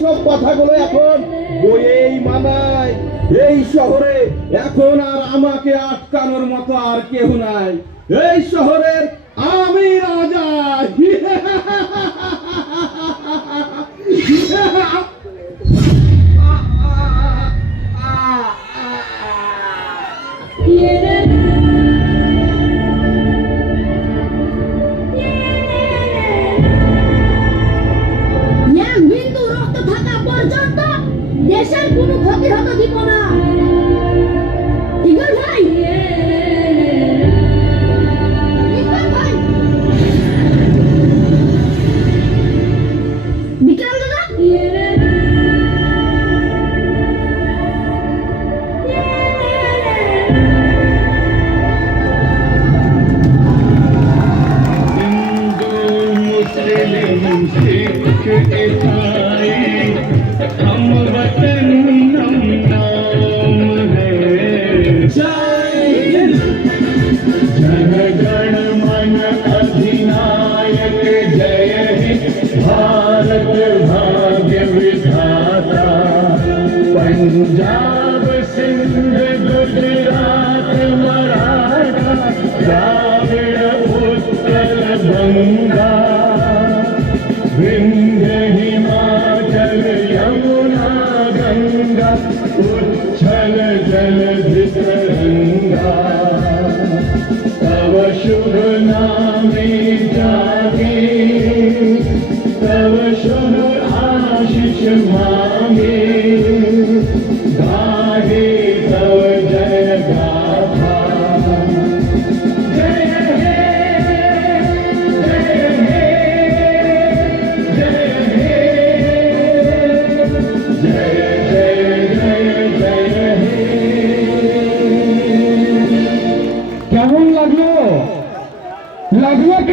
সব কথাগুলো এখন বইয়েই মানায়। এই শহরে এখন আর আমাকে আটকানোর মতো আর কেউ নাই। এই শহরের আমি রাজা। বিন্দু রক্ত থাকা পর্যন্ত দেশের কোনো ক্ষতি হতে দিব না। ইকবাল ভাই, ইকবাল ভাই, বিক্রম দাদা, हम वतन हम नाम है। जन गण मन अधिनायक जय हे भारत भाग्य विधाता। पंजाब सिंध गुजरात मराठा द्राविड़ उत्कल बंगा। विंध्य हिमाचल यमुना गंगा उच्छल जलधि तरंगा। तव शुभ नामे जागे तव शुभ आशीष मांगे। गाहे तव जय गाथा। जय हे जय हे जय हे जय जय जय जय हे। কেমন লাগলো?